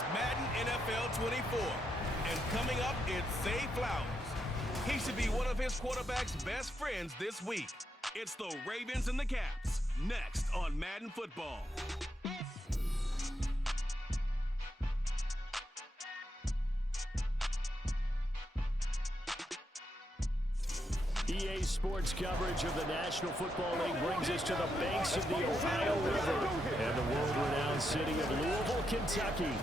It's Madden NFL 24. And coming up, it's Zay Flowers. He should be one of his quarterback's best friends this week. It's the Ravens and the Caps, next on Madden Football. EA Sports coverage of the National Football League brings us to the banks of the Ohio River and the world-renowned city of Louisville, Kentucky.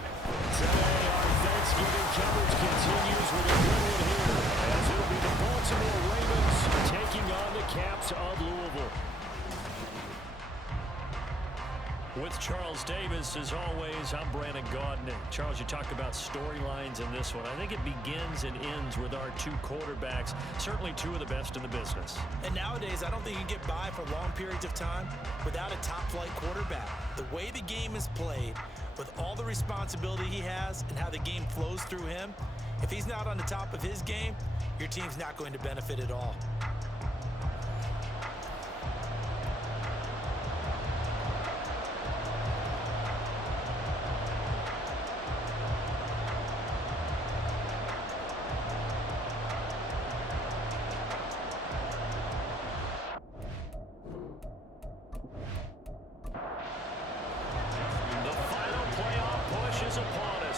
Today, our Thanksgiving coverage continues with a good one here, as it'll be the Baltimore Ravens taking on the Caps of Louisville. With Charles Davis, as always, I'm Brandon Gaudin. Charles, you talked about storylines in this one. I think it begins and ends with our two quarterbacks, certainly two of the best in the business. And nowadays, I don't think you can get by for long periods of time without a top-flight quarterback. The way the game is played, with all the responsibility he has and how the game flows through him, if he's not on the top of his game, your team's not going to benefit at all.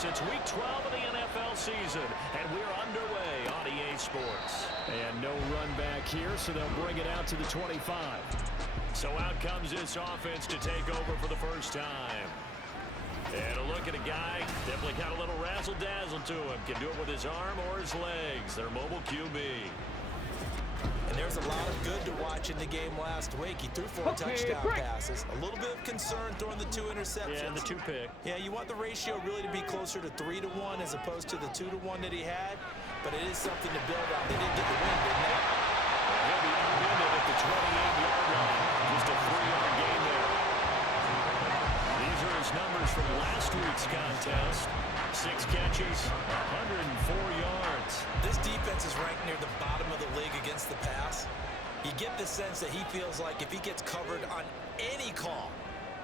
It's week 12 of the NFL season, and we're underway on EA Sports. And no run back here, so they'll bring it out to the 25. So out comes this offense to take over for the first time. And a look at a guy, definitely got a little razzle-dazzle to him. Can do it with his arm or his legs. Their mobile QB. And there's a lot of good to watch in the game last week. He threw 4 touchdown passes. A little bit of concern throwing the 2 interceptions. Yeah, and the 2 pick. Yeah, you want the ratio really to be closer to 3-to-1 as opposed to the 2-to-1 that he had. But it is something to build on. They didn't get the win, didn't they? He'll be unwinded at the 28-yard line. Just a 3-yard gain there. These are his numbers from last week's contest. 6 catches, 104 yards. This defense is ranked near the bottom of the league against the pass. You get the sense that he feels like if he gets covered on any call,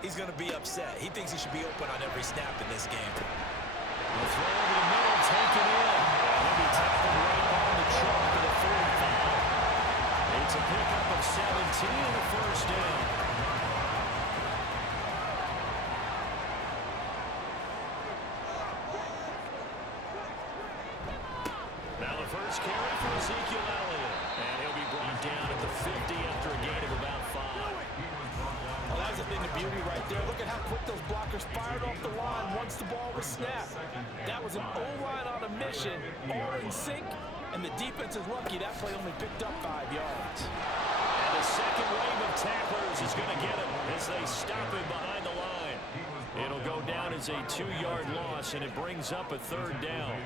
he's going to be upset. He thinks he should be open on every snap in this game. The throw over the middle, taken in. And he'll be tackled right on the chalk of the 45. It's a pickup of 17 and a first down. First carry for Ezekiel Elliott. And he'll be brought down at the 50 after a gain of about 5. Well, that's a thing of beauty right there. Look at how quick those blockers fired off the line once the ball was snapped. That was an O-line on a mission, all in sync, and the defense is lucky that play only picked up 5 yards. And the second wave of tacklers is going to get him as they stop him behind the line. It'll go down as a 2-yard loss, and it brings up a 3rd down.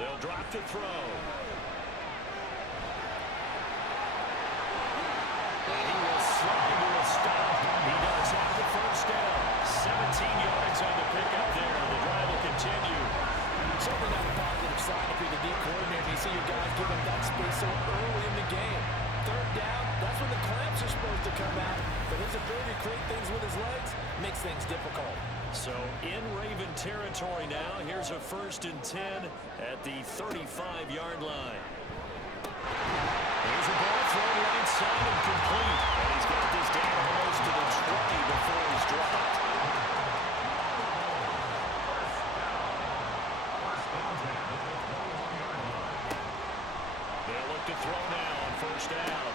They'll drop to throw. And he will slide to a stop. He does have the first down. 17 yards on the pickup there. The drive will continue. Certainly not a positive sign if you're the deep coordinator. You see your guys give up that space so early in the game. 3rd down, that's when the clamps are supposed to come out. But his ability to create things with his legs makes things difficult. So in Raven territory now, here's a 1st and 10 at the 35-yard line. There's a ball thrown right side and complete. And he's got this down almost to the 20 before he's dropped. They'll look to throw now on 1st down.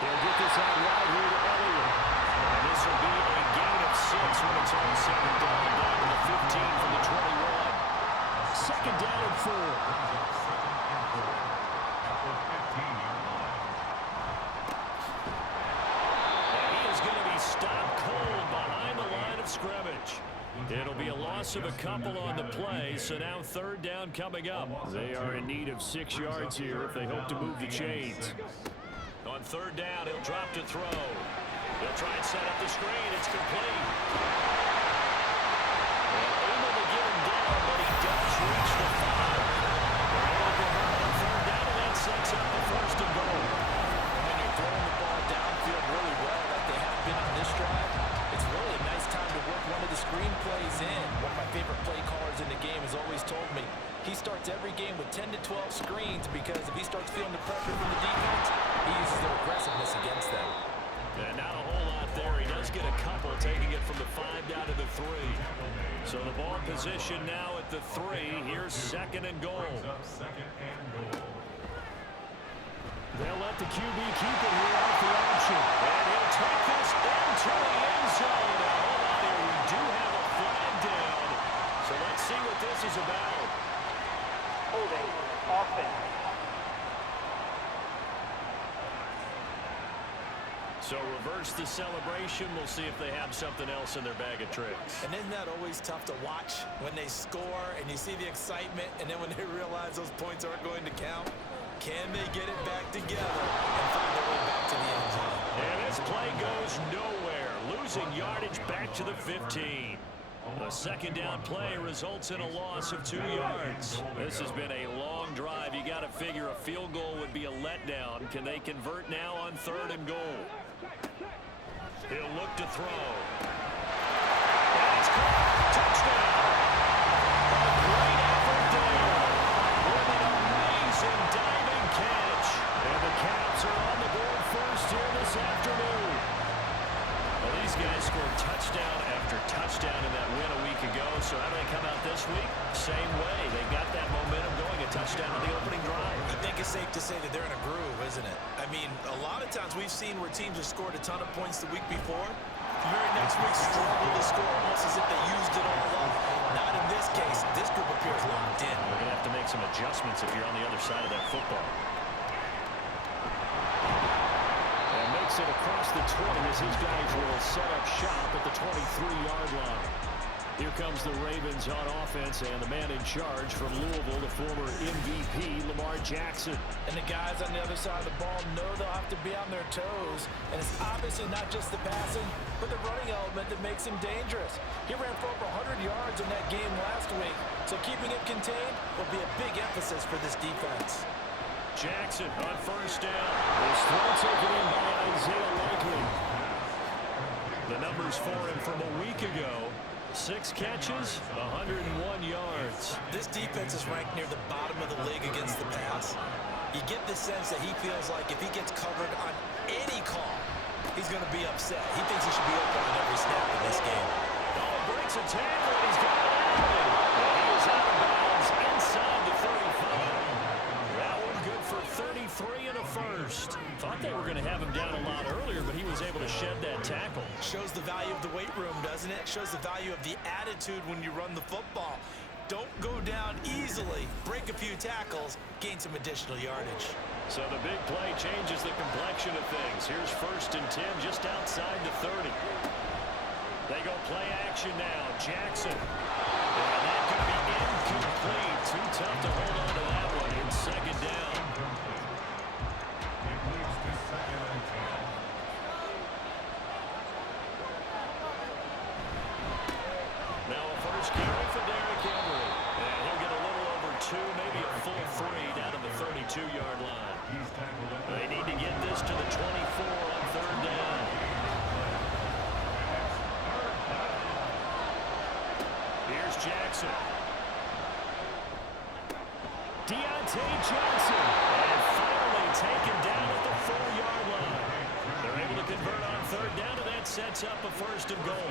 They'll get this out right here to Elliott. And this will be a gain of 6 when it's all said and done. Down to the 15 from the 21. 2nd down and 4. And he is going to be stopped cold behind the line of scrimmage. It'll be a loss of a couple on the play, so now 3rd down coming up. They are in need of 6 yards here if they hope to move the chains. On 3rd down, he'll drop to throw. They'll try and set up the screen. It's complete. Well, able to get him down, but he does reach the 5. On 3rd down, and that sets up the 1st and goal. When you're throwing the ball downfield really well like they have been on this drive, it's really a nice time to work one of the screen plays in. One of my favorite play callers in the game has always told me he starts every game with 10 to 12 screens because if he starts feeling the pressure from the defense, he uses their aggressiveness against them. And not a whole lot there. He does get a couple, taking it from the 5 down to the 3. So the ball position now at the 3. Here's second and goal. They'll let the QB keep it here off the option. And he'll take this into the end zone. Now, hold on here. We do have a flag down. So let's see what this is about. Holding offense. So reverse the celebration. We'll see if they have something else in their bag of tricks. And isn't that always tough to watch when they score and you see the excitement, and then when they realize those points aren't going to count? Can they get it back together and find their way back to the end zone? And this play goes nowhere. Losing yardage back to the 15. A second down play results in a loss of 2 yards. This has been a long drive. You got to figure a field goal would be a letdown. Can they convert now on 3rd and goal? He'll look to throw. And it's caught. Touchdown. A great effort there with an amazing diving catch. And the Caps are on the board first here this afternoon. Well, these guys scored touchdown after touchdown in that win a week ago. So how do they come out this week? Same way. They got that momentum going. A touchdown on the opening drive. I think it's safe to say that they're in a groove, isn't it? I mean, a lot of times we've seen where teams have scored a ton of points the week before. The very next week struggled to score almost as if they used it all up. Not in this case. This group appears locked in. We're going to have to make some adjustments if you're on the other side of that football. And makes it across the 20 as his guys will set up shop at the 23-yard line. Here comes the Ravens on offense, and the man in charge from Louisville, the former MVP, Lamar Jackson. And the guys on the other side of the ball know they'll have to be on their toes. And it's obviously not just the passing, but the running element that makes him dangerous. He ran for over 100 yards in that game last week, so keeping it contained will be a big emphasis for this defense. Jackson on first down. His throw taken in by Isaiah Likely. The numbers for him from a week ago. 6 catches, 101 yards. This defense is ranked near the bottom of the league against the pass. You get the sense that he feels like if he gets covered on any call, he's going to be upset. He thinks he should be open on every snap in this game. Oh, breaks a tackle, and he's got it out. And he is out of bounds inside the 35. That one good for 33 and a first. Thought they were going to have him down a lot earlier, but he was able to shed that tackle. Shows the value of the weight room, doesn't it? Shows the value of the attitude when you run the football. Don't go down easily. Break a few tackles, gain some additional yardage. So the big play changes the complexion of things. Here's 1st and 10 just outside the 30. They go play action now. Jackson. And that could be incomplete. Too tough to hold on to that one. In 2nd down. Now a first carry for Derrick Henry. And he'll get a little over 2, maybe a full 3 down to the 32-yard line. They need to get this to the 24 on 3rd down. Here's Jackson. Deontay Johnson. And finally taken down at the 4-yard line. They're able to convert on 3rd down, and that sets up a 1st and goal.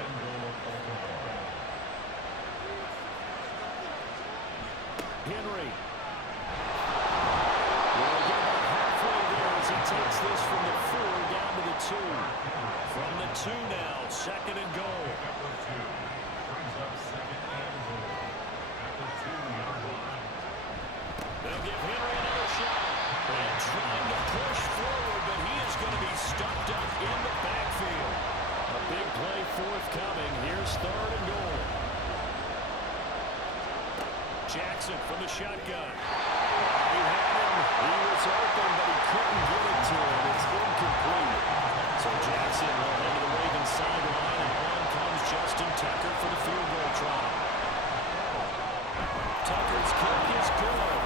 Henry. We'll get about halfway there as he takes this from the 4 down to the 2. From the 2 now, 2nd and goal. They'll give Henry another shot. And trying to push forward, but he is going to be stuffed up in the backfield. A big play forthcoming. Here's 3rd and goal. Jackson from the shotgun. He had him. He was open, but he couldn't get it to him. It's incomplete. So Jackson will head to the Ravens sideline, and on comes Justin Tucker for the field goal try. Tucker's kick is good.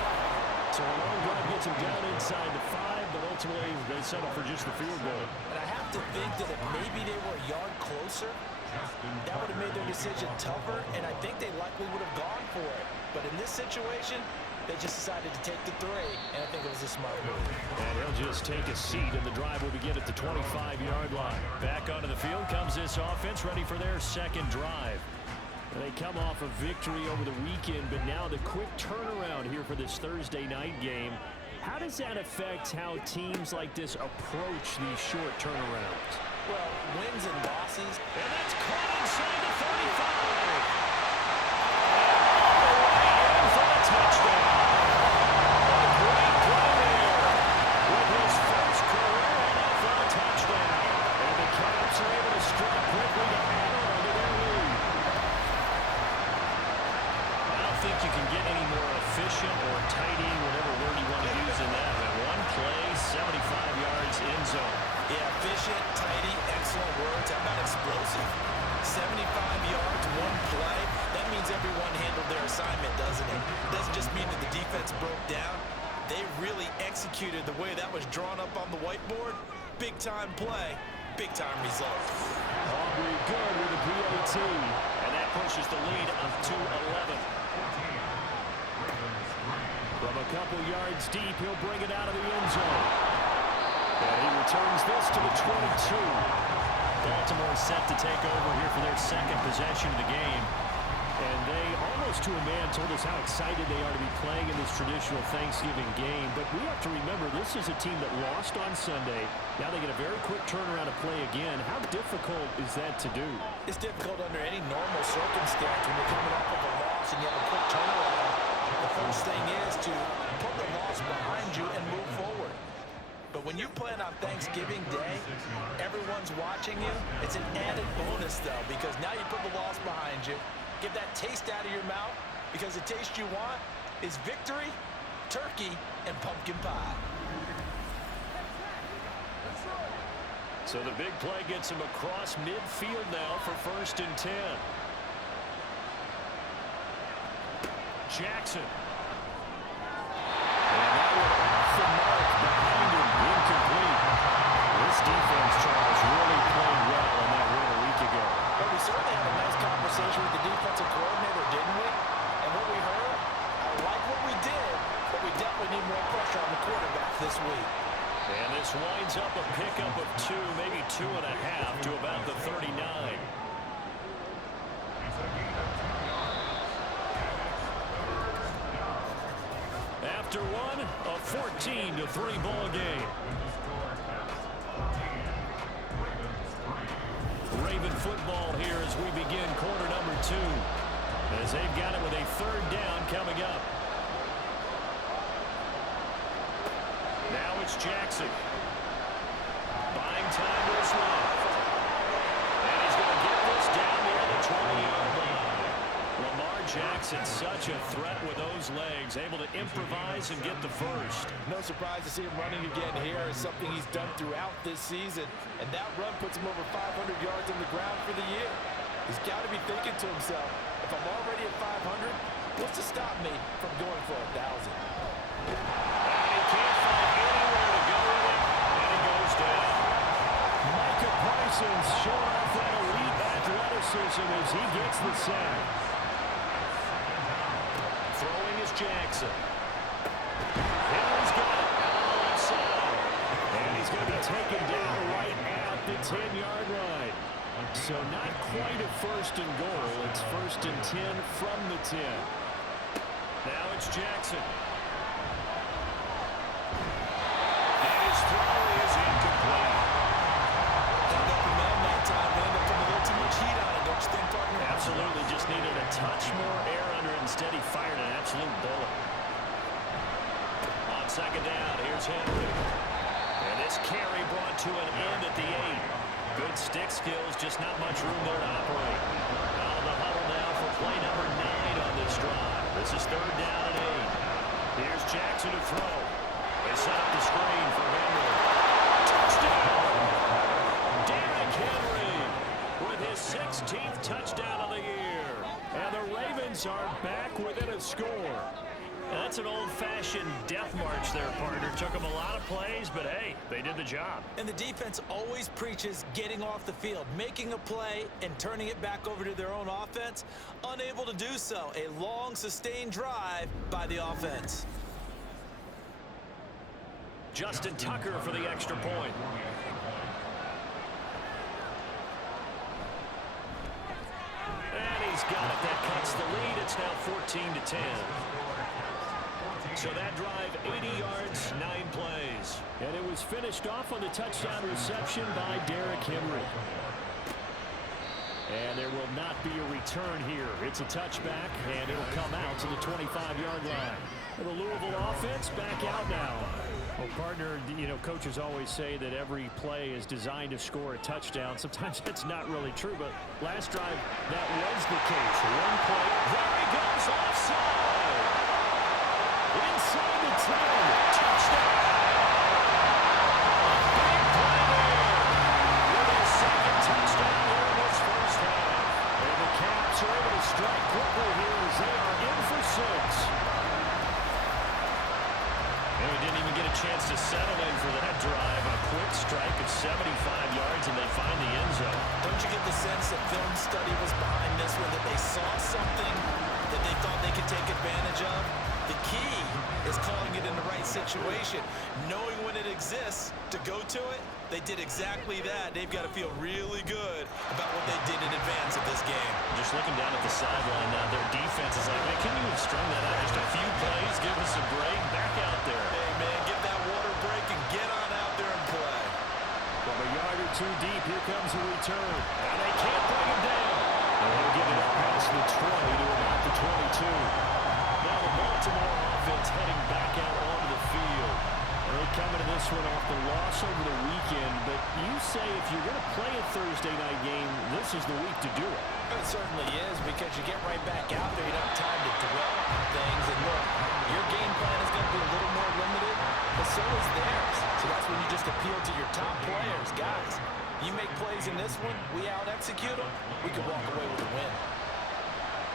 So a long drive gets him down inside the 5, but ultimately they settle for just the field goal. And I have to think that if maybe they were a yard closer, That would have made their decision tougher, and I think they likely would have gone for it. But in this situation, they just decided to take the 3, and I think it was a smart move. And he'll just take a seat, and the drive will begin at the 25-yard line. Back onto the field comes this offense, ready for their second drive. They come off a victory over the weekend, but now the quick turnaround here for this Thursday night game. How does that affect how teams like this approach these short turnarounds? Well, wins and losses. And that's caught inside the 35. For the touchdown. A great play there with his first career NFL touchdown. And the Caps are able to strike quickly to add on to their lead. I don't think you can get any more efficient or tidy, whatever word you want to use in that. But one play, 75 yards in zone. Yeah, efficient, tidy, excellent words. How about explosive? 75 yards, one play. That means everyone handled their assignment, doesn't it? Doesn't just mean that the defense broke down. They really executed the way that was drawn up on the whiteboard. Big-time play, big-time result. Aubrey good with a PAT. And that pushes the lead up to 11. From a couple yards deep, he'll bring it out of the end zone. And he returns this to the 22. Baltimore set to take over here for their second possession of the game. And they, almost to a man, told us how excited they are to be playing in this traditional Thanksgiving game. But we have to remember, this is a team that lost on Sunday. Now they get a very quick turnaround to play again. How difficult is that to do? It's difficult under any normal circumstance when you're coming off of a loss and you have a quick turnaround. The first thing is to put the loss behind you and move forward. But when you play on Thanksgiving Day, everyone's watching you. It's an added bonus, though, because now you put the loss behind you. Get that taste out of your mouth, because the taste you want is victory, turkey, and pumpkin pie. So the big play gets him across midfield now for 1st and 10. Jackson. And that one off the mark behind him, incomplete. This defense, Charles, really played well in that win a week ago. But we certainly had a nice conversation with the defensive coordinator, didn't we? And what we heard, I like what we did, but we definitely need more pressure on the quarterback this week. And this winds up a pickup of 2, maybe 2.5 to about the 39. After one, a 14-3 ball game. Raven football here as we begin quarter number 2. As they've got it with a 3rd down coming up. Now it's Jackson. Buying time to his left. And he's going to get this down near the 20-yard line. Lamar Jackson, such a threat with those legs, able to improvise and get the first. No surprise to see him running again here. Is something he's done throughout this season. And that run puts him over 500 yards on the ground for the year. He's got to be thinking to himself, if I'm already at 500, what's to stop me from going for 1,000? He can't find anywhere to go with it, and he goes down. Micah Parsons showing off that elite athleticism as he gets the sack. Throwing is Jackson. Henry's got it out on the left side. And he's going to be taken down right at the 10-yard line. So not quite a 1st and goal. It's 1st and 10 from the 10. Now it's Jackson. And his throw is incomplete. Got up the man that time, but ended up putting a little too much heat on it, don't you think, partner? Absolutely, just needed a touch more air under it. Instead, he fired an absolute bullet. On 2nd down, here's Henry. And this carry brought to an end at the 8. Good stick skills, just not much room there to operate. Out of the huddle now for play number 9 on this drive. This is 3rd down and 8. Here's Jackson to throw. They set up the screen for Henry. Touchdown! Derrick Henry with his 16th touchdown of the year. And the Ravens are back within a score. That's an old-fashioned death march there, partner. Took them a lot of plays, but hey, they did the job. And the defense always preaches getting off the field, making a play, and turning it back over to their own offense. Unable to do so. A long, sustained drive by the offense. Justin Tucker for the extra point. And he's got it. That cuts the lead. It's now 14-10. So that drive, 80 yards, 9 plays. And it was finished off on the touchdown reception by Derrick Henry. And there will not be a return here. It's a touchback, and it'll come out to the 25-yard line. And the Louisville offense back out now. Well, partner, you know, coaches always say that every play is designed to score a touchdown. Sometimes that's not really true, but last drive, that was the case. One play. There he goes, offside. Inside the 10. Touchdown. A big play there. With his second touchdown here in this first half. And the Caps are able to strike quickly here as they are in for 6. And he didn't even get a chance to settle in for that drive. A quick strike of 75 yards, and they find the end zone. Don't you get the sense that film study was behind this one, that they saw something that they thought they could take advantage of? The key is calling it in the right situation. Knowing when it exists to go to it, they did exactly that. They've got to feel really good about what they did in advance of this game. Just looking down at the sideline now, their defense is like, man, can you have strung that out just a few plays? Give us a break. Back out there. Hey, man, get that water break and get on out there and play. From a yard or two deep, here comes a return. And they can't bring him down. And they'll get it up past the 20 to about the 22. Now the Baltimore offense heading back out onto the field. They're coming to this one off the loss over the weekend, but you say if you're going to play a Thursday night game, this is the week to do it. It certainly is, because you get right back out there. You don't have time to dwell on things. And look, your game plan is going to be a little more limited, but so is theirs. So that's when you just appeal to your top players. Guys, you make plays in this one, we out-execute them, we could walk away with a win.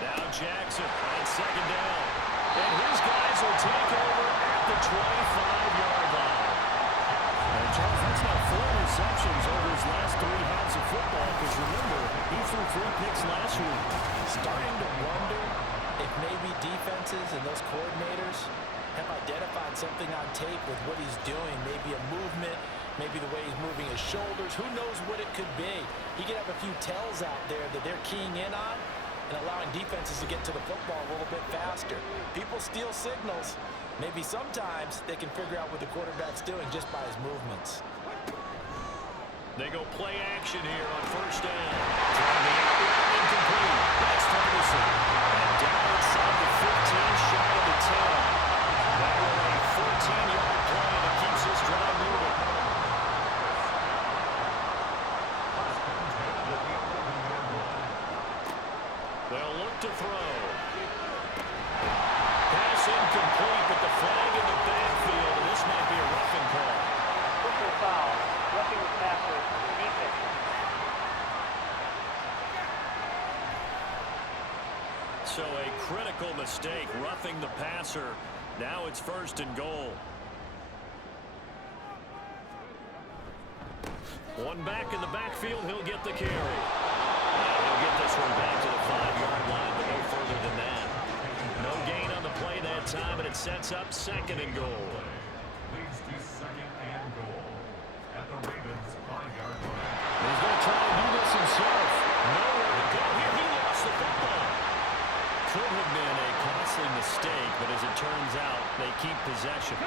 Now Jackson on second down. And his guys will take over at the 25-yard line. And Charles, that's now 4 receptions over his last 3 halves of football, because remember, he threw 3 picks last week. Starting to wonder if maybe defenses and those coordinators have identified something on tape with what he's doing. Maybe a movement, maybe the way he's moving his shoulders. Who knows what it could be? He could have a few tells out there that they're keying in on and allowing defenses to get to the football a little bit faster. People steal signals. Maybe sometimes they can figure out what the quarterback's doing just by his movements. They go play action here on first down. Trying to get it incomplete. That's Ferguson. And down inside the 15, shy of the 10. That was a 14-yard play that keeps this drive moving. They'll look to throw. Pass incomplete, but the flag in the backfield, and this might be a roughing call. Personal foul. Roughing the passer. Defense. So a critical mistake, roughing the passer. Now it's first and goal. One back in the backfield, he'll get the carry. And he'll get this one back to the 5-yard line, but no further than that. No gain on the play that time, and it sets up second and goal. Leads to second and goal at the Ravens 5-yard line. He's going to try and do this himself. Nowhere to go here. He lost the football. Could have been a costly mistake, but as it turns out, they keep possession.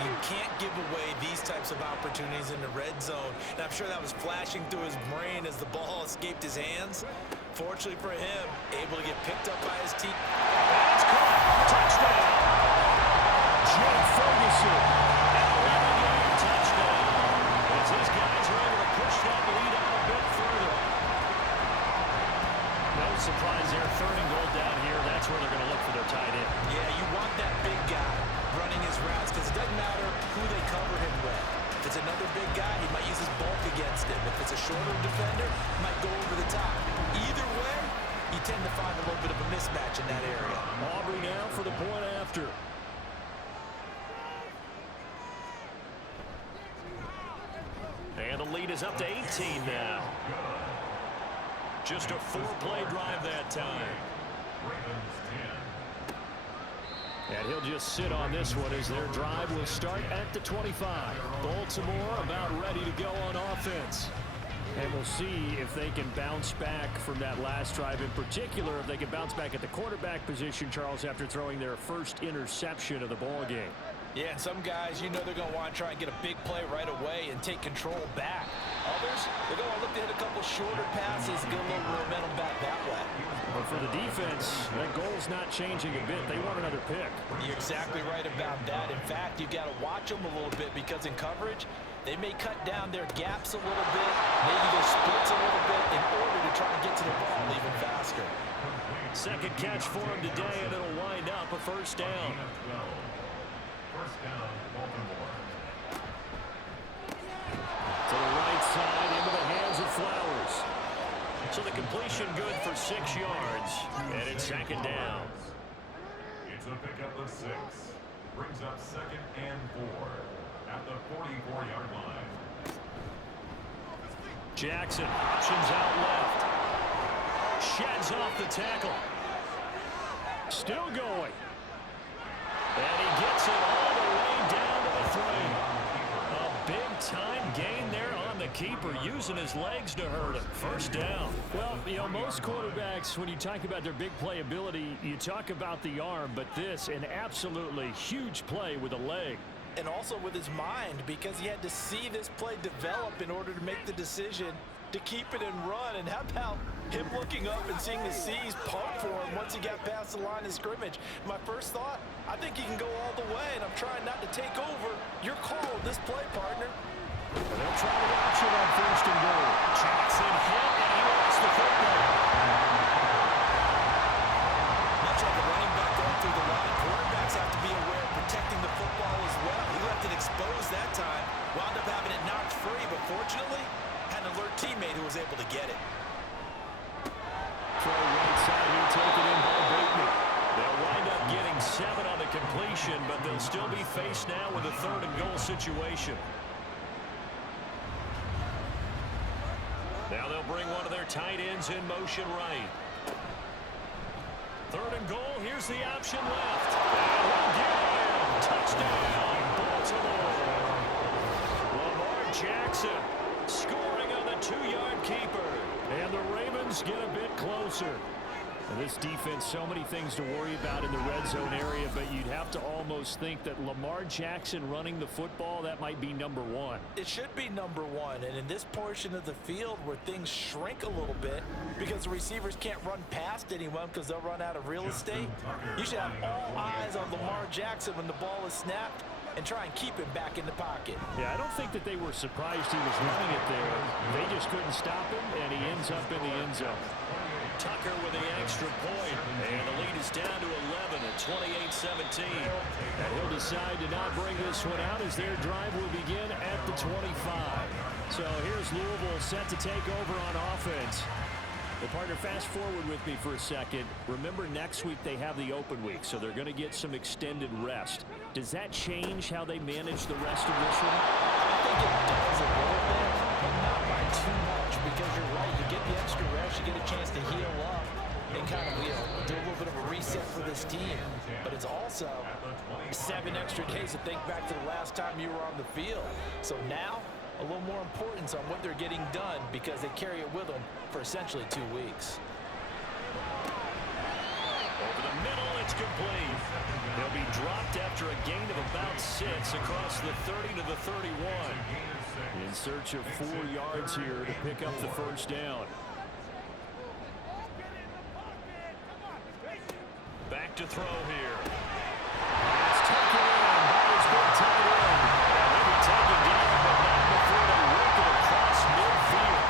You can't give away these types of opportunities in the red zone. And I'm sure that was flashing through his brain as the ball escaped his hands. Fortunately for him, able to get picked up by his team. That's caught. Touchdown. Jay Ferguson. 11-yard touchdown. As his guys are able to push that lead out a bit further. No surprise there. Third and goal down here. That's where they're going to look for their tight end. Yeah, you want that big guy running his routes, because it doesn't matter who they cover him with. If it's another big guy, he might use his bulk against him. If it's a shorter defender, he might go over the top. Either way, you tend to find a little bit of a mismatch in that area. Aubrey now for the point after. And the lead is up to 18 now. Just a 4-play drive that time. And he'll just sit on this one as their drive will start at the 25. Baltimore about ready to go on offense. And we'll see if they can bounce back from that last drive. In particular, if they can bounce back at the quarterback position, Charles, after throwing their first interception of the ball game. Yeah, and some guys, you know they're going to want to try and get a big play right away and take control back. Others, they're going to look to hit a couple shorter passes, get a little momentum back that way. But for the defense, that goal's not changing a bit. They want another pick. You're exactly right about that. In fact, you've got to watch them a little bit because in coverage, they may cut down their gaps a little bit, maybe their splits a little bit in order to try and get to the ball even faster. Second catch for him today, and it'll wind up a first down. First down, Baltimore. To the right side, into the hands of Flowers. So the completion good for 6 yards, and it's second down. It's a pickup of 6. Brings up 2nd and 4 at the 44-yard line. Jackson options out left. Sheds off the tackle. Still going. And he gets it all the way down to the 3. A big-time gain there on the keeper, using his legs to hurt him. First down. Well, you know, most quarterbacks, when you talk about their big play ability, you talk about the arm, but this, an absolutely huge play with a leg. And also with his mind, because he had to see this play develop in order to make the decision to keep it and run. And how about him looking up and seeing the C's pump for him once he got past the line of scrimmage? My first thought, I think he can go all the way, and I'm trying not to take over. Your call with this play, partner. They'll try to watch it on first and goal. Jackson hit, and he lost the football. Much like a running back going through the line, quarterbacks have to be aware of protecting the football as well. He left it exposed that time, wound up having it knocked free, but fortunately, had an alert teammate who was able to get it. Throw right side here, taken in by Bateman. They'll wind up getting 7 on the completion, but they'll still be faced now with a 3rd and goal situation. Now they'll bring one of their tight ends in motion right. 3rd and goal. Here's the option left. And he'll get him. Touchdown, Baltimore. Lamar Jackson scoring on the 2-yard keeper. And the Ravens get a bit closer. And this defense, so many things to worry about in the red zone area, but you'd have to almost think that Lamar Jackson running the football, that might be number 1. It should be number 1, and in this portion of the field where things shrink a little bit because the receivers can't run past anyone because they'll run out of real estate, you should have all eyes on Lamar Jackson when the ball is snapped and try and keep him back in the pocket. Yeah, I don't think that they were surprised he was running it there. They just couldn't stop him, and he ends up in the end zone. Tucker with the extra point, and the lead is down to 11 at 28-17. And he'll decide to not bring this one out as their drive will begin at the 25. So here's Louisville set to take over on offense. Well, partner, fast forward with me for a second. Remember, next week they have the open week, so they're going to get some extended rest. Does that change how they manage the rest of this one? I think it does a little bit, but not by too much, because you're right. You get the extra rest, you get a chance to heal up and kind of do a little bit of a reset for this team. But it's also 7 extra days to think back to the last time you were on the field. So now, a little more importance on what they're getting done because they carry it with them for essentially 2 weeks. Over the middle, it's complete. He'll be dropped after a gain of about 6 across the 30 to the 31. In search of 4 yards here to pick up the first down. Back to throw here. It's taken in by his big tight end. And he'll be taken down, but not before they work it across midfield.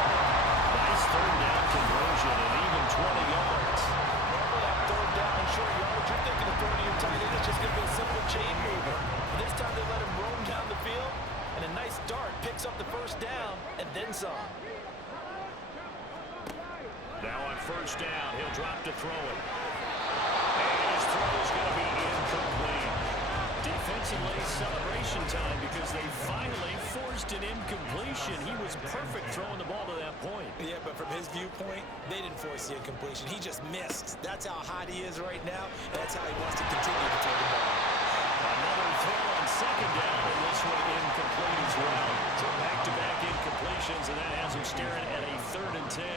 Nice 3rd down conversion and even 20 yards. Normally on 3rd down and short yardage, you're thinking of throwing to your tight end. It's just going to be a simple chain mover. This time they let him roam down the field, and a nice dart picks up the first down and then some. Now on first down, he'll drop to throw it. And his throw is going to be incomplete. Defensively, celebration time because they finally forced forced an incompletion. He was perfect throwing the ball to that point. Yeah, but from his viewpoint, they didn't force the incompletion. He just missed. That's how hot he is right now. That's how he wants to continue to throw the ball. Another throw on second down, and this one incomplete as well. So back-to-back incompletions, and that has him staring at a 3rd and 10.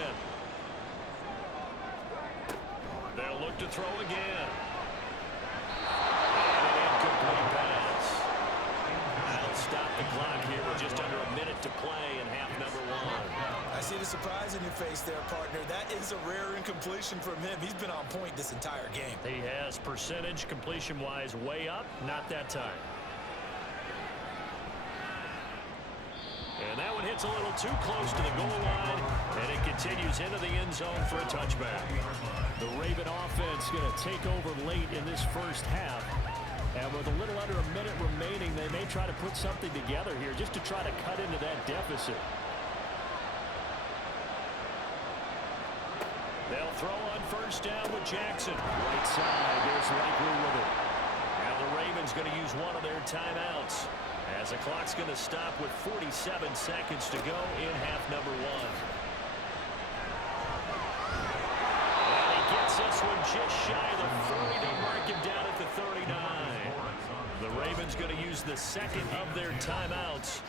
They'll look to throw again. And an incomplete pass. That'll stop the clock here with just under a minute to play in half number 1. I see the surprise in your face there, partner. That is a rare incompletion from him. He's been on point this entire game. He has percentage completion-wise way up, not that time. And that one hits a little too close to the goal line, and it continues into the end zone for a touchback. The Raven offense going to take over late in this first half. And with a little under a minute remaining, they may try to put something together here just to try to cut into that deficit. They'll throw on first down with Jackson. Right side, there's Likely with it. Now the Ravens going to use one of their timeouts, as the clock's going to stop with 47 seconds to go in half number 1. And he gets this one just shy of the 40. They mark him down at the 39. The Ravens going to use the second of their timeouts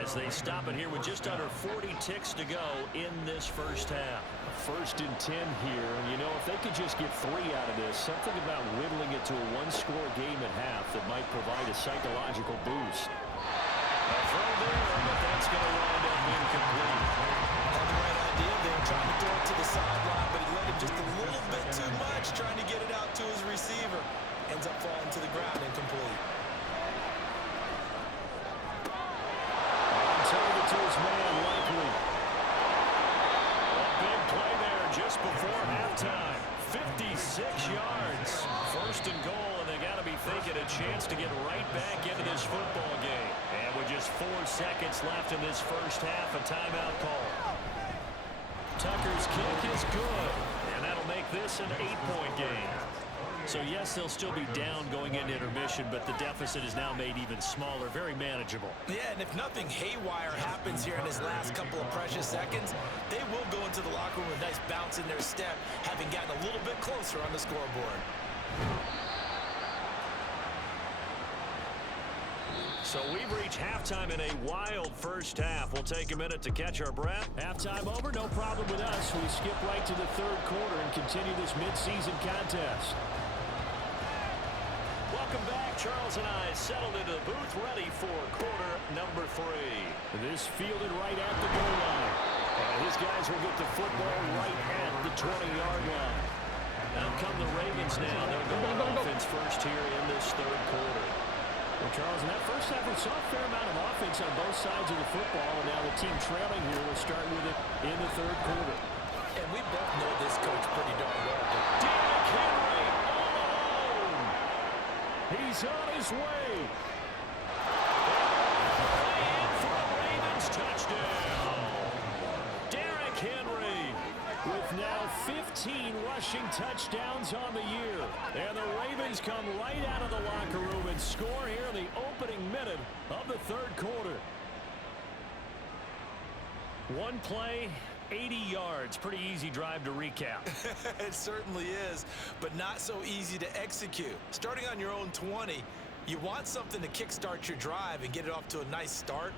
as they stop it here with just under 40 ticks to go in this first half. 1st and 10 here. You know, if they could just get 3 out of this, something about whittling it to a 1-score game at half that might provide a psychological boost. A throw there, but that's going to wind up incomplete. Had the right idea there, trying to throw it to the sideline, but he let him just a little bit too much, trying to get it out to his receiver. Ends up falling to the ground incomplete. Turning it to his man, Likely. A big play there just before halftime. 56 yards. 1st and goal, and they got to be thinking a chance to get right back into this football game. And with just 4 seconds left in this first half, a timeout call. Tucker's kick is good, and that'll make this an 8-point game. So, yes, they'll still be down going into intermission, but the deficit is now made even smaller, very manageable. Yeah, and if nothing haywire happens here in his last couple of precious seconds, they will go into the locker room with a nice bounce in their step, having gotten a little bit closer on the scoreboard. So we've reached halftime in a wild first half. We'll take a minute to catch our breath. Halftime over, no problem with us. We skip right to the 3rd quarter and continue this midseason contest. Welcome back. Charles and I settled into the booth, ready for quarter number 3. This fielded right at the goal line. And his guys will get the football right at the 20-yard line. Now come the Ravens now. They'll go on offense first here in this 3rd quarter. Well, Charles, in that first half, we saw a fair amount of offense on both sides of the football, and now the team trailing here will start with it in the 3rd quarter. And we both know this coach pretty darn well. Derrick Henry all alone. He's on his way. And for a Ravens touchdown. Derrick Henry with now 15 rushing touchdowns on the year. And the Ravens come right out of the locker room and score here in the opening minute of the 3rd quarter. One play, 80 yards. Pretty easy drive to recap. It certainly is, but not so easy to execute. Starting on your own 20, you want something to kickstart your drive and get it off to a nice start.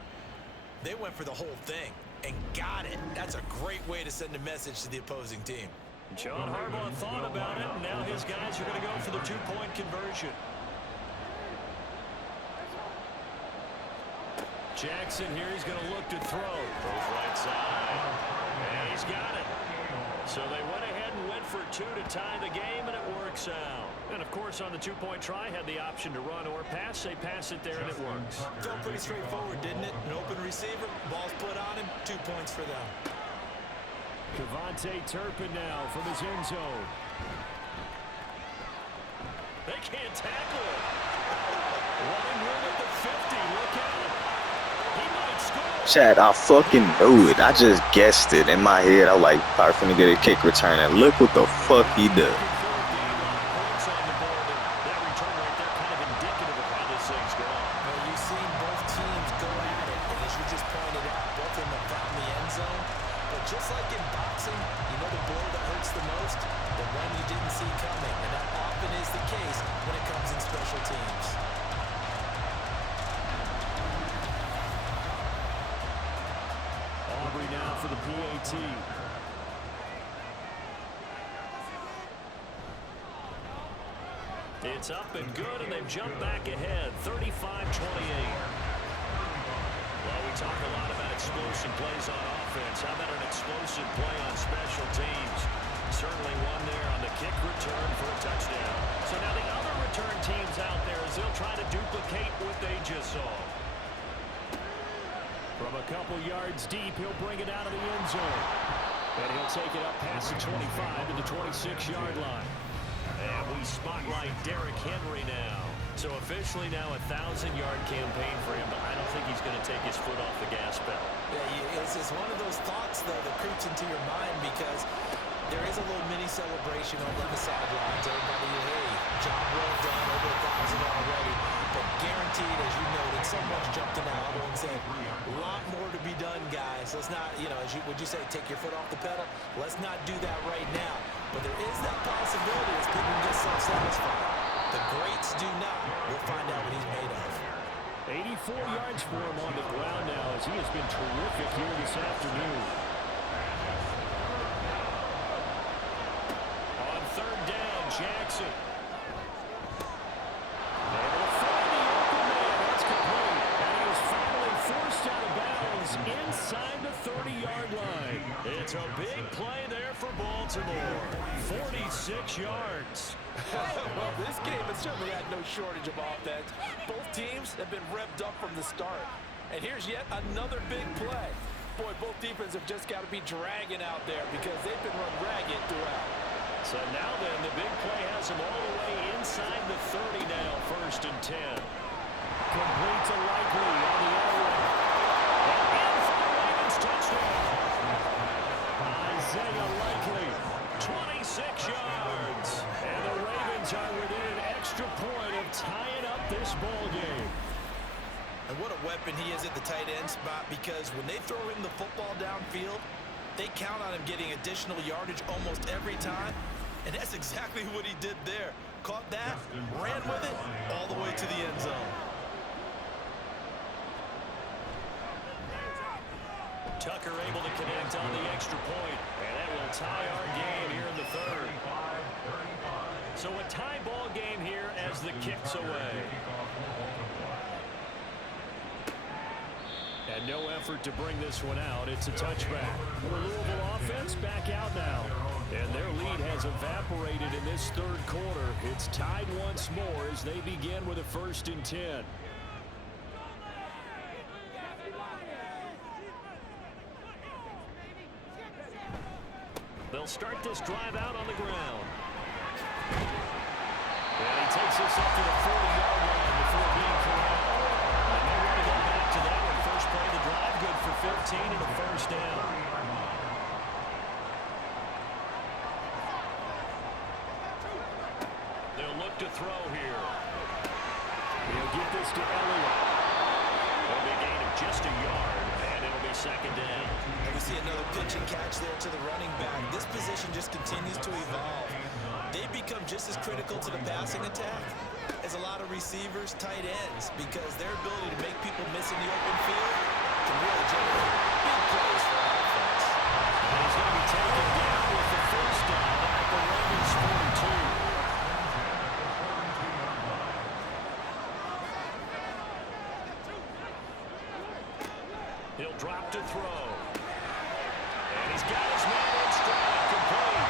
They went for the whole thing and got it. That's a great way to send a message to the opposing team. John Harbaugh thought about it, and now his guys are going to go for the 2-point conversion. Jackson here, he's going to look to throw. Goes right side, and he's got it. So they went ahead and went for 2 to tie the game, and it works out. And, of course, on the 2-point try, had the option to run or pass. They pass it there, and it works. Felt pretty straightforward, didn't it? An open receiver, ball's put on him, 2 points for them. Kevontae Turpin now from his end zone. They can't tackle it. Running room at the 50. Look at it. He might score. Chad, I fucking knew it. I just guessed it in my head. I was like, probably finna get a kick return, and look what the fuck he did. You've seen both teams go at it, and as you just It's up and good, and they've jumped back ahead, 35-28. Well, we talk a lot about explosive plays on offense. How about an explosive play on special teams? Certainly one there on the kick return for a touchdown. So now the other return teams out there as they'll try to duplicate what they just saw. From a couple yards deep, he'll bring it out of the end zone. And he'll take it up past the 25 to the 26-yard line. And we spotlight Derrick Henry now. So officially now a 1,000-yard campaign for him, but I don't think he's going to take his foot off the gas pedal. Yeah, it's one of those thoughts, though, that creeps into your mind because there is a little mini celebration over on the sidelines. Everybody, hey, job well done, over 1,000 already. But guaranteed, as you noted, someone's jumped in the elbow and said, a lot more to be done, guys. Let's not, would you say, take your foot off the pedal? Let's not do that right now. But there is that possibility as people get self-satisfied. The greats do not. We'll find out what he's made of. 84 yards for him on the ground now as he has been terrific here this afternoon. On third down, Jackson. Able to find the open man. That's complete. And he was finally forced out of bounds inside the 30-yard line. It's a big play there for Baltimore. 46 yards. Well, this game has certainly had no shortage of offense. Both teams have been revved up from the start. And here's yet another big play. Boy, both defenses have just got to be dragging out there because they've been run ragged throughout. So now then, the big play has him all the way inside the 30 now, 1st and 10. Complete to Likely on the air. And in for the Ravens touchdown. Isaiah Likely, 26 yards. And the Ravens are within an extra point of tying up this ball game. And what a weapon he is at the tight end spot because when they throw him the football downfield, they count on him getting additional yardage almost every time. And that's exactly what he did there. Caught that, ran with it, all the way to the end zone. Tucker able to connect on the extra point. And that will tie our game here in the 3rd. So a tie ball game here as the kick's away. And no effort to bring this one out. It's a touchback. The Louisville offense back out now. And their lead has evaporated in this 3rd quarter. It's tied once more as they begin with a 1st and 10. They'll start this drive out on the ground. And he takes this up to the 40-yard line before being corralled. And they want to go back to that one. First play of the drive, good for 15 and a 1st down. They'll look to throw here. He'll get this to Elliott. It'll be a gain of just a yard, and it'll be 2nd down. And we see another pitch and catch there to the running back. This position just continues to evolve. They become just as critical to the passing attack as a lot of receivers, tight ends, because their ability to make people miss in the open field can really generate big plays for our offense. And he's going to be taken down with the 1st down at the Ravens 42. He'll drop to throw. And he's got his man in stride, complete.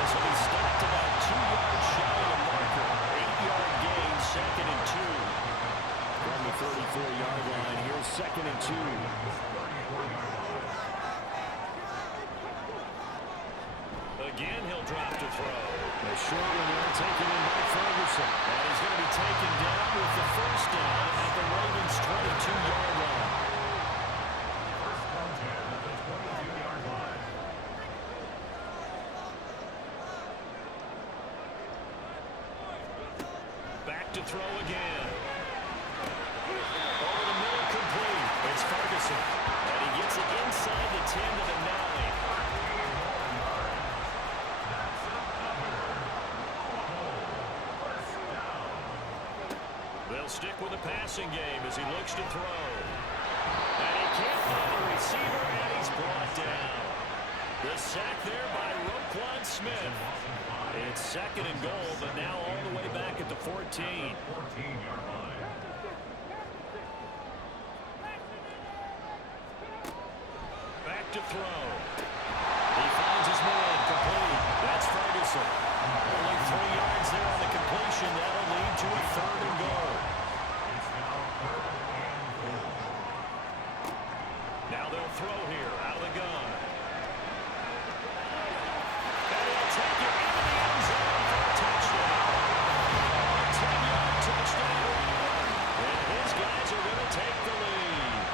This will be stopped about 2 yards shy of the marker. 8-yard gain, 2nd and 2. From the 34-yard line, here's 2nd and 2. Again, he'll drop to throw. A short one there, taken in by Ferguson. And he's going to be taken down with the 1st down at the Ravens' 22-yard line. Back to throw again. Over the middle, complete. It's Ferguson. And he gets it inside the 10 to the 9. They'll stick with the passing game as he looks to throw. And he can't find a receiver, and he's brought down. The sack there by Roquan Smith. It's second and goal, but now all the way back at the 14. 14-yard line. Back to throw. He finds his man complete. That's Ferguson. Only 3 yards there on the completion. That'll lead to a third and goal. It's now third and goal. Now they'll throw here out of the gun. And he'll take it into the end zone for a touchdown. A 10-yard touchdown. And his guys are going to take the lead.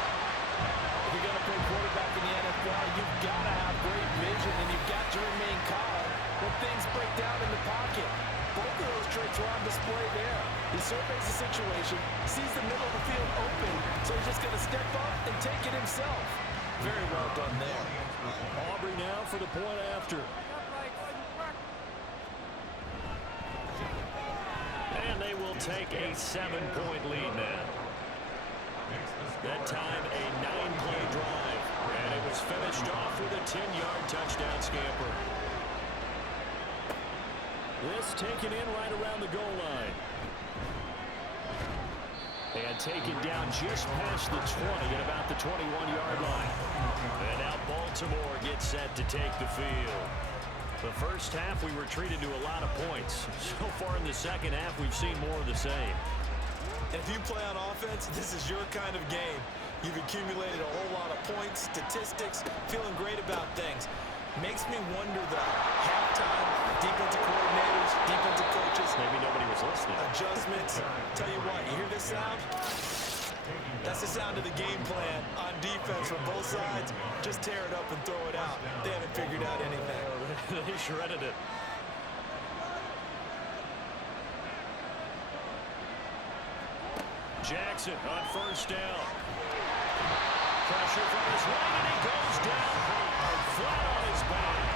If you're going to play quarterback in the NFL, you've got to have great vision, and you've got to remain calm when things break down in the pocket. Both of those traits are on display there. He surveys the situation, sees the middle of the field open, so he's just going to step up and take it himself. Very well done there. Aubrey now for the point after. And they will take a 7-point lead now. That time a 9-play drive. And it was finished off with a 10-yard touchdown scamper. This taken in right around the goal line. And taken down just past the 20 at about the 21-yard line. And now Baltimore gets set to take the field. The first half we were treated to a lot of points. So far in the second half we've seen more of the same. If you play on offense, this is your kind of game. You've accumulated a whole lot of points, statistics, feeling great about things. Makes me wonder, though, halftime, defensive coordinators, defensive coaches. Maybe nobody was listening. Adjustments. Tell you what, you hear this sound? That's the sound of the game plan on defense from both sides. Just tear it up and throw it out. They haven't figured out anything. They shredded it. Jackson on first down. Pressure from his right, and he goes down hard, flat on his back.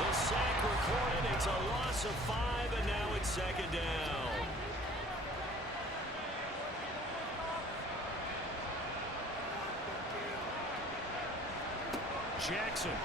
The sack recorded. It's a loss of 5, and now it's second down. Jackson.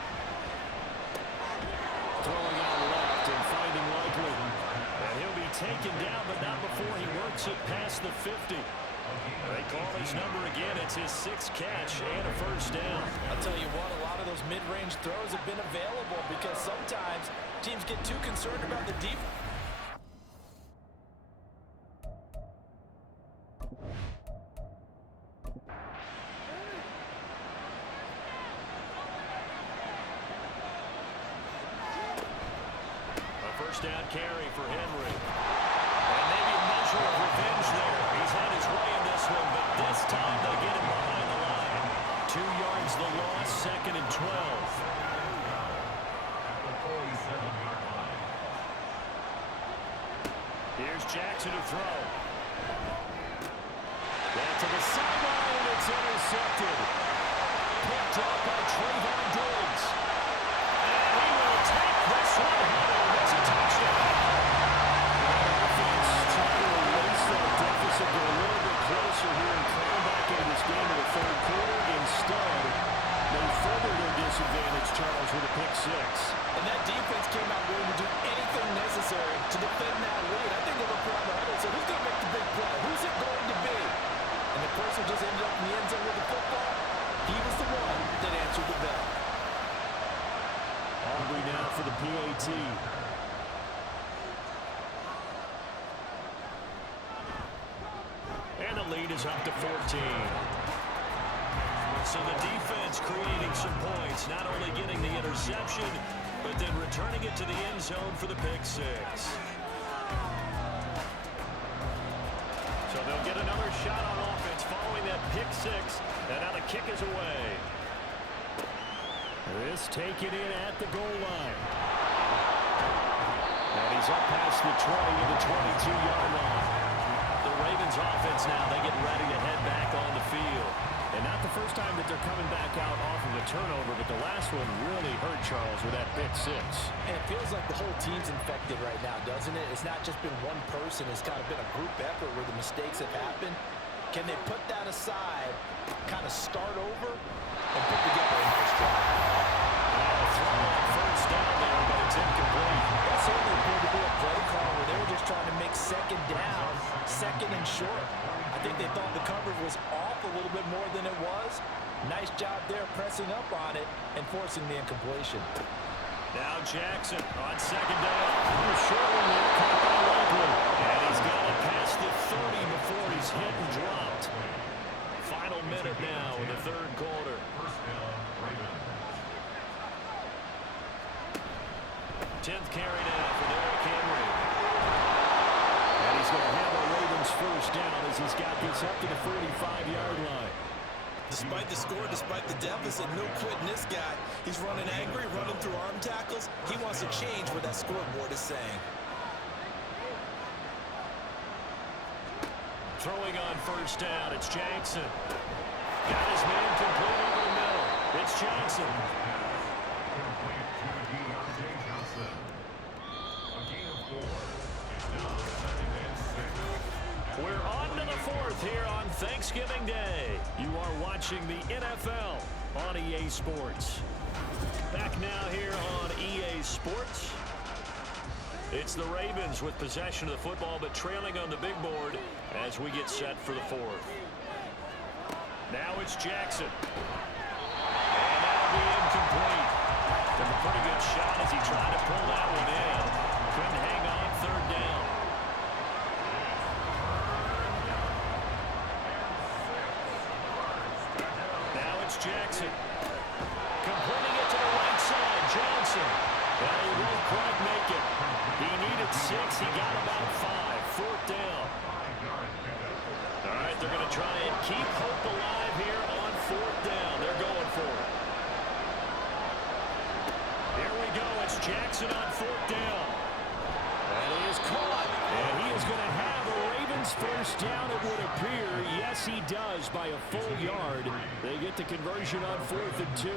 Throwing out left and finding Likely. And he'll be taken down, but not before he works it past the 50. They call his number again. It's his 6th catch and a first down. I'll tell you what, a lot of those mid-range throws have been available because sometimes teams get too concerned about the defense. Down carry for Henry. And maybe a measure of revenge there. He's had his way in this one, but this time they get him behind the line. 2 yards the loss, second and 12. Here's Jackson to throw. Back to the sideline, it's intercepted. Picked up by Trayvon Diggs. And he will take this one home. It's a touchdown. Offense trying to erase that deficit, get a little bit closer here and climb back into this game in the third quarter. Instead, they further their disadvantage, Charles, with a pick 6. And that defense came out willing to do anything necessary to defend that lead. I think they looked around the huddle and said, who's going to make the big play? Who's it going to be? And the person just ended up in the end zone with the football. He was the one that answered the bell. Aubrey now for the PAT. And the lead is up to 14. So the defense creating some points, not only getting the interception, but then returning it to the end zone for the pick 6. So they'll get another shot on offense following that pick 6, and now the kick is away. This taken in at the goal line. And he's up past the 20 to the 22-yard line. The Ravens offense now, they get ready to head back on the field. And not the first time that they're coming back out off of a turnover, but the last one really hurt Charles with that pick 6. And it feels like the whole team's infected right now, doesn't it? It's not just been one person. It's kind of been a group effort where the mistakes have happened. Can they put that aside, kind of start over, and put together a nice drive? throw on first down there, but it's incomplete. That certainly appeared to be a play call where they were just trying to make second down, second and short. I think they thought the coverage was off a little bit more than it was. Nice job there pressing up on it and forcing the incompletion. Now Jackson on second down. Short one there, caught by Likely. And he's got it past the 30 before he's hit and dropped. Final minute now in the third quarter. First down, Ravens. 10th carry now for Derrick Henry. And he's going to have a Ravens first down as he's got this up to the 45-yard line. Despite the score, despite the deficit, no quitting this guy. He's running angry, running through arm tackles. He wants to change what that scoreboard is saying. Throwing on first down, it's Jackson. Got his man complete over the middle. It's Johnson. Complete to Deontay Johnson. A gain of 4. It's now second and 6. We're on to the fourth here on Thanksgiving Day. You are watching the NFL on EA Sports. Back now here on EA Sports. It's the Ravens with possession of the football, but trailing on the big board as we get set for the fourth. Now it's Jackson. And that'll be incomplete. Took a pretty good shot as he tried to pull that one in. Couldn't hang on third down. Now it's Jackson. Completing it to the right side, Johnson. But he won't quite make it. He needed 6. He got about 5. Fourth down. All right, they're going to try and keep hope alive here on fourth down. They're going for it. Here we go. It's Jackson on fourth down. And he is caught. And he is going to have a Ravens first down, it would appear. Yes, he does by a full yard. They get the conversion on 4th and 2.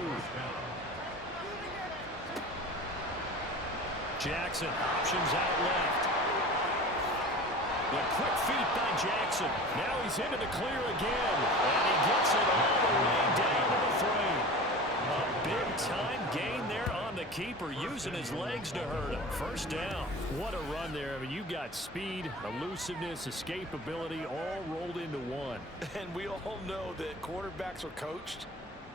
Jackson, options out left. The quick feet by Jackson. Now he's into the clear again. And he gets it all the way down to the 3. A big-time gain there on the keeper, using his legs to hurt him. First down. What a run there. I mean, you got speed, elusiveness, escapability, all rolled into one. And we all know that quarterbacks are coached.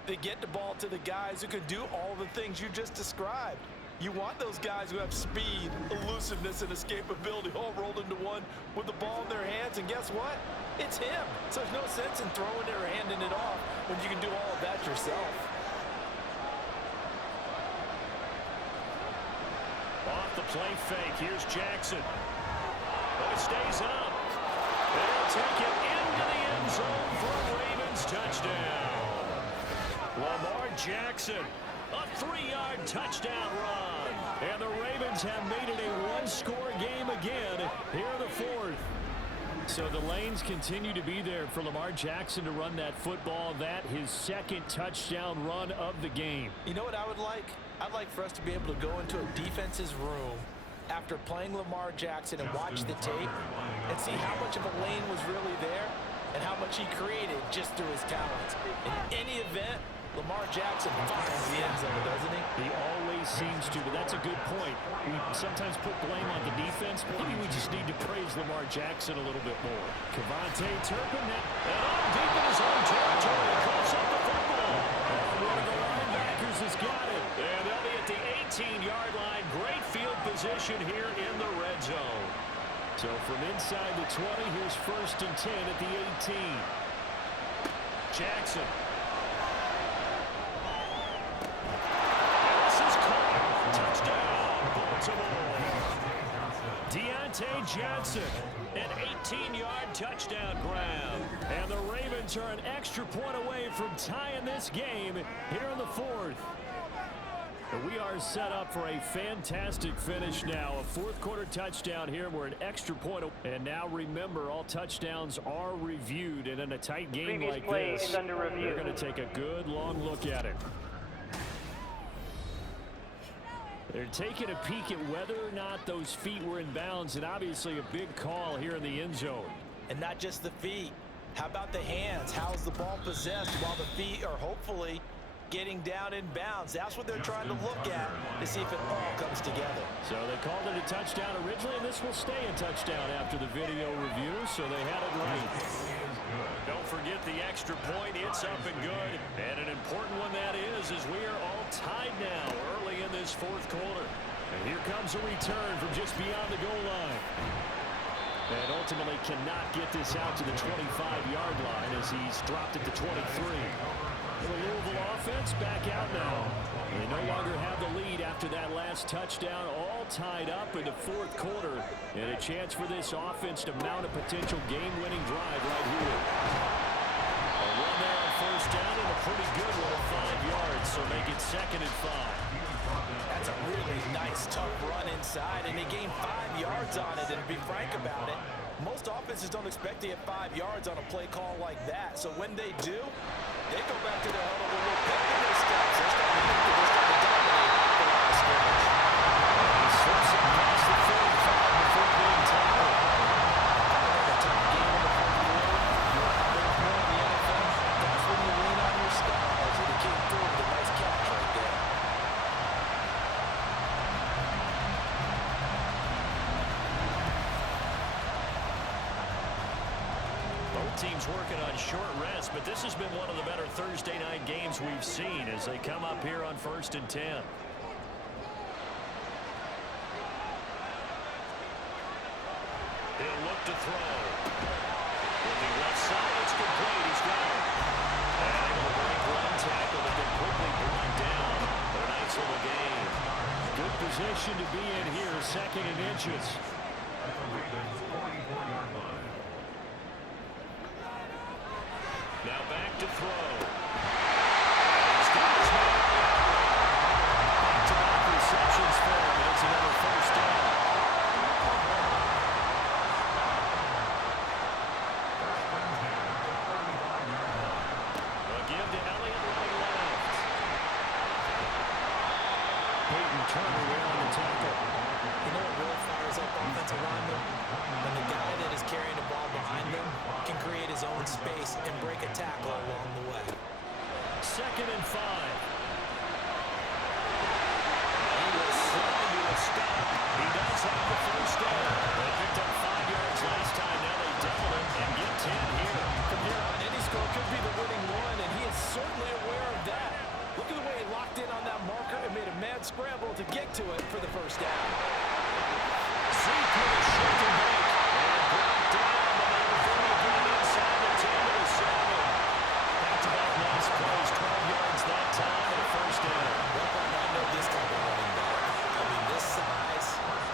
They get the ball to the guys who can do all the things you just described. You want those guys who have speed, elusiveness, and escapability all rolled into one with the ball in their hands. And guess what? It's him. So there's no sense in throwing it or handing it off when you can do all of that yourself. Off the play fake. Here's Jackson. But it stays up. They'll take it into the end zone for a Ravens touchdown. Lamar Jackson. A 3-yard touchdown run. And the Ravens have made it a one-score game again here in the fourth. So the lanes continue to be there for Lamar Jackson to run that football. That his second touchdown run of the game. You know what I would like? I'd like for us to be able to go into a defense's room after playing Lamar Jackson and watch the tape and see how much of a lane was really there and how much he created just through his talents. In any event, Lamar Jackson finds the end zone, doesn't he? He always seems to, but that's a good point. We sometimes put blame on the defense. Maybe we just need to praise Lamar Jackson a little bit more. Cavante Turpin, and on deep in his own territory, coughs up the football. And one of the linebackers has got it. And they'll be at the 18-yard line. Great field position here in the red zone. So from inside the 20, here's 1st and 10 at the 18. Jackson. Deontay Johnson, an 18-yard touchdown grab. And the Ravens are an extra point away from tying this game here in the fourth. And we are set up for a fantastic finish now. A fourth-quarter touchdown here. We're an extra point away. And now remember, all touchdowns are reviewed. And in a tight game Previous like play this, is under review. they're going to take a good, long look at it. They're taking a peek at whether or not those feet were in bounds, and obviously a big call here in the end zone. And not just the feet. How about the hands? How's the ball possessed while the feet are hopefully getting down in bounds. That's what they're trying to look at to see if it all comes together. So they called it a touchdown originally, and this will stay a touchdown after the video review, so they had it right. Don't forget the extra point. It's up and good. And an important one that is we are all tied now early in this fourth quarter. And here comes a return from just beyond the goal line. And ultimately cannot get this out to the 25-yard line as he's dropped it to 23. The Louisville offense back out now. They no longer have the lead after that last touchdown, all tied up in the fourth quarter. And a chance for this offense to mount a potential game-winning drive right here. A run there on first down and a pretty good one at 5 yards, so make it 2nd and 5. That's a really nice, tough run inside, and they gained 5 yards on it. And to be frank about it, most offenses don't expect to get 5 yards on a play call like that. So when they do, they go back to their huddle with a little pep in their steps. They're starting to dominate the line of scrimmage. He slips it past the 45 before being tackled. A tough game in the fourth quarter. You're out there playing the NFL. That's when you lean on your stars, and he came through with a nice catch right there. Teams working on short rest, but this has been one of the better Thursday night games we've seen as they come up here on 1st and 10. He'll look to throw. With the left side, it's complete. He's got it. And able to break one tackle that been quickly brought down. But a nice little gain. Good position to be in here, 2nd and inches. Now back to throw. He's got his man. Back-to-back receptions for him, and it's another first down. A give to Elliott running left. Peyton Turner there on the tackle. You know what really fires up offensive linemen? When the guy that is carrying the ball behind them can create his own space and break a tackle along the way. 2nd and 5. He was slow to a stop. He does have the first down. They picked up 5 yards last time. Now they double it and get 10 here. From here on, any score could be the winning one, and he is certainly aware of that. Look at the way he locked in on that marker and made a mad scramble to get to it for the first down. Zeke with a shake and bake. And brought down the number 30 getting inside the 10 to the 7. Back-to-back nice plays, 12 yards that time, and a first down. I know this type of running back. I mean, this size,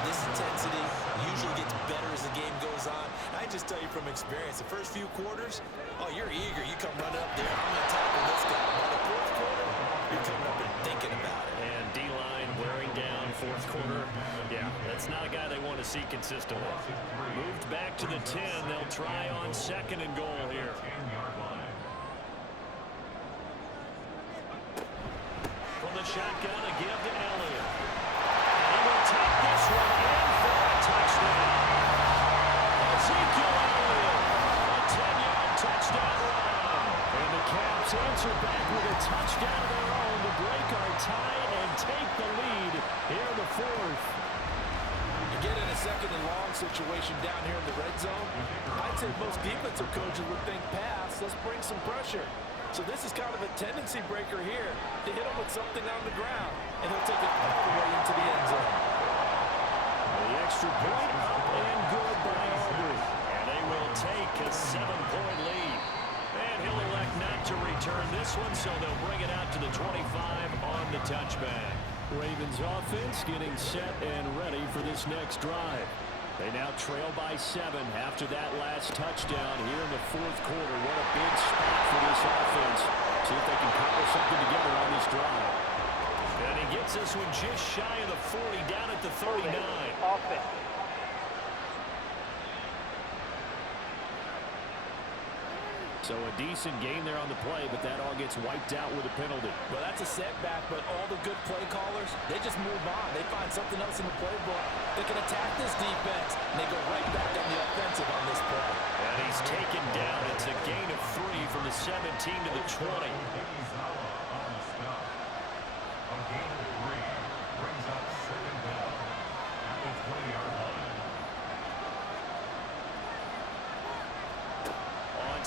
this intensity usually gets better as the game goes on. I just tell you from experience, the first few quarters, oh, you're eager. You come running up there, I'm going to tackle this guy. By the fourth quarter, you're coming up and thinking about it. And D-line wearing down fourth quarter. Yeah, that's not a guy they want to see consistently. Moved back to the 10. They'll try on 2nd and goal here. From the shotgun, a give to Elliott. And he will take this one in for a touchdown. Ezekiel Elliott, a 10-yard touchdown run. And the Caps answer back with a touchdown of their own to break our tie and take the lead here in the fourth. You get in a 2nd and long situation down here in the red zone, I'd say most defensive coaches would think pass, let's bring some pressure. So this is kind of a tendency breaker here to hit him with something on the ground, and he'll take it all the way into the end zone. The extra point up and good by Aubrey. And they will take a 7-point lead. And he'll elect not to return this one, so they'll bring it out to the 25 on the touchback. Ravens offense getting set and ready for this next drive. They now trail by 7 after that last touchdown here in the fourth quarter. What a big spot for this offense. See if they can cobble something together on this drive. And he gets this one just shy of the 40, down at the 39. Offense. So a decent game there on the play, but that all gets wiped out with a penalty. Well, that's a setback, but all the good play callers, they just move on. They find something else in the playbook. They can attack this defense, and they go right back on the offensive on this play. And he's taken down. It's a gain of 3 from the 17 to the 20.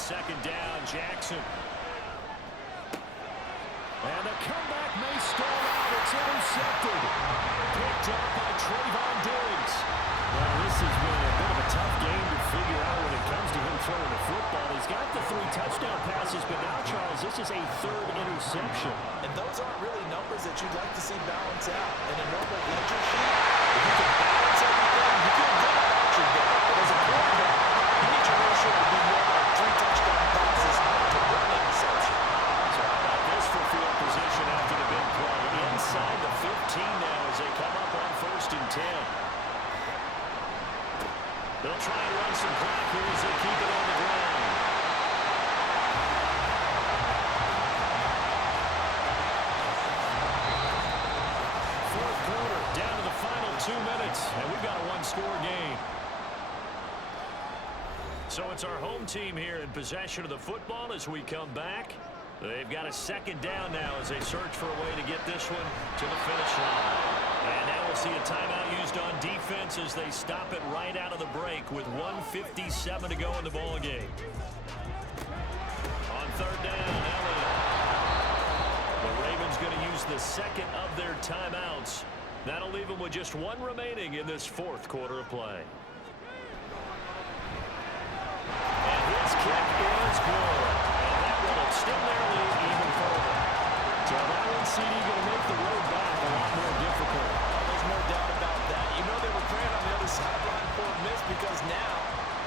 second down, Jackson. And the comeback may stall out. It's intercepted. Picked up by Trayvon Diggs. Well, this has been a bit of a tough game to figure out when it comes to him throwing the football. He's got the 3 touchdown passes, but now, Charles, this is a 3rd interception. And those aren't really numbers that you'd like to see balance out. In a normal ledger sheet, if you can balance everything, you feel good about your game. But as a quarterback, you need your ratio to be more like 3 touchdown passes to 1 interception. So how about this for field position after the big play? Inside the 15 now as they come up on 1st and 10. They'll try and run some clock here as they keep it on the ground. Fourth quarter, down to the final 2 minutes, and we've got a 1-score game. So it's our home team here in possession of the football as we come back. They've got a 2nd down now as they search for a way to get this one to the finish line. And now we'll see a timeout used on defense as they stop it right out of the break with 1:57 to go in the ball game. On 3rd down, Elliott. The Ravens going to use the 2nd of their timeouts. That'll leave them with just 1 remaining in this 4th quarter of play. And his kick is good. And that will extend their lead even further. So Allen CD going to make the road back a lot more difficult. There's no doubt about that. You know they were praying on the other sideline for a miss because now,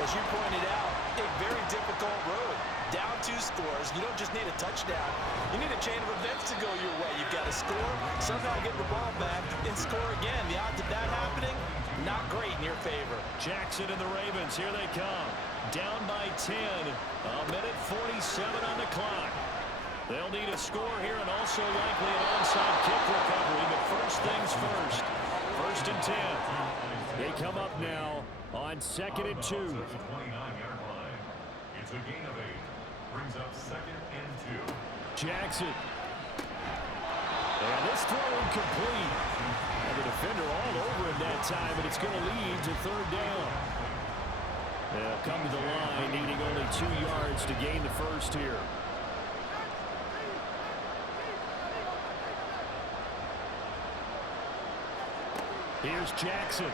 as you pointed out, a very difficult road. Down 2 scores. You don't just need a touchdown. You need a chain of events to go your way. You've got to score, somehow get the ball back, and score again. The odds of that happening, not great in your favor. Jackson and the Ravens, here they come. Down by 10. A minute 47 on the clock. They'll need a score here and also likely an onside kick recovery. But first things first. 1st and 10. They come up now on 2nd and 2. It's a gain of 8. Brings up 2nd and 2. Jackson. And this throw incomplete. And the defender all over him that time, but it's going to lead to 3rd down. They'll come to the line, needing only 2 yards to gain the first here. Here's Jackson.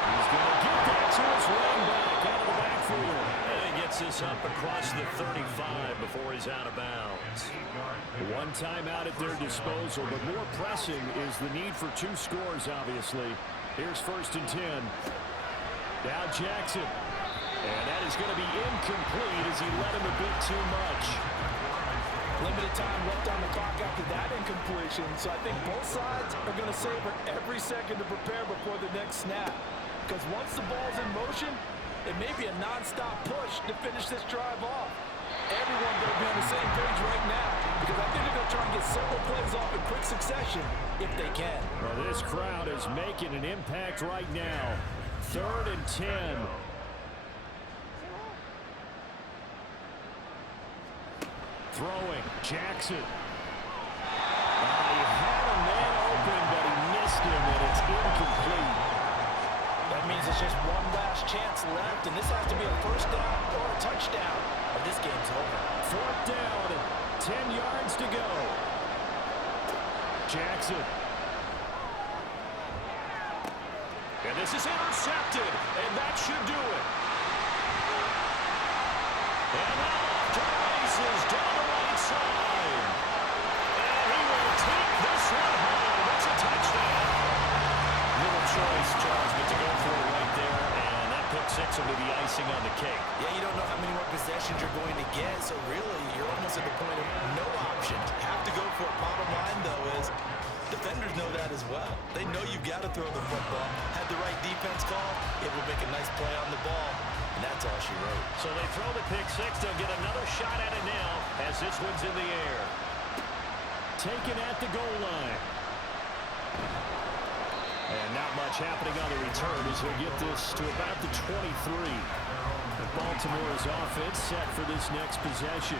He's going to get that to his running back out of the backfield. And he gets this up across the 35 before he's out of bounds. 1 timeout at their disposal, but more pressing is the need for 2 scores, obviously. Here's 1st and 10. Now Jackson. And that is going to be incomplete as he let him a bit too much. Limited time left on the clock after that incompletion, so I think both sides are going to savor every second to prepare before the next snap. Because once the ball's in motion, it may be a non-stop push to finish this drive off. Everyone's going to be on the same page right now because I think they're going to try and get several plays off in quick succession if they can. Well, this crowd is making an impact right now. 3rd and 10. Throwing, Jackson. He had a man open, but he missed him, and it's incomplete. That means it's just one last chance left, and this has to be a 1st down or a touchdown, or this game's over. 4th down, 10 yards to go. Jackson. And this is intercepted, and that should do it. And now off to the races down the right side. And he will take this one home. It's a touchdown. Little choice, Charles, but to go for it right there, and that pick 6 will be the icing on the cake. Yeah, you don't know how many more possessions you're going to get, so really you're almost at the point of no options. Have to go for it. Bottom line, though, is defenders know that as well. They know you've got to throw the football. Had the right defense call, it will make a nice play on the ball, and that's all she wrote. So they throw the pick 6. They'll get another shot at it now as this one's in the air. Taken at the goal line. And not much happening on the return as they get this to about the 23. And Baltimore's offense set for this next possession.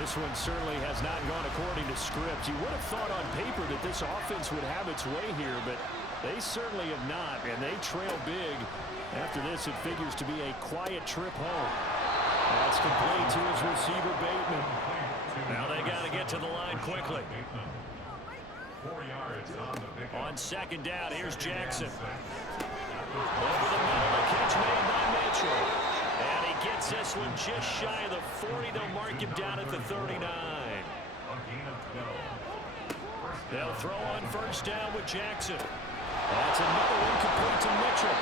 This one certainly has not gone according to script. You would have thought on paper that this offense would have its way here, but they certainly have not, and they trail big. After this, it figures to be a quiet trip home. That's complete to his receiver, Bateman. Now they got to get to the line quickly. 4 yards on the pickup. On second down, here's Jackson. Over the middle, the catch made by Mitchell. And he gets this one just shy of the 40. They'll mark him down at the 39. A gain of 12. They'll throw on first down with Jackson. That's another one complete to Mitchell.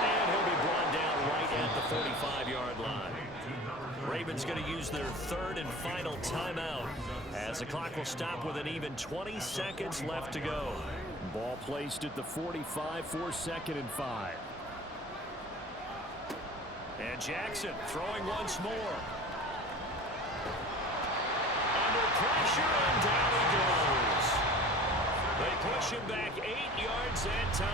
And he'll be brought down right at the 45-yard line. Ravens going to use their third and final timeout as the clock will stop with an even 20 seconds left to go. Ball placed at the 45 for 2nd and 5. And Jackson throwing once more. Under pressure, and down he goes. They push him back 8 yards and time.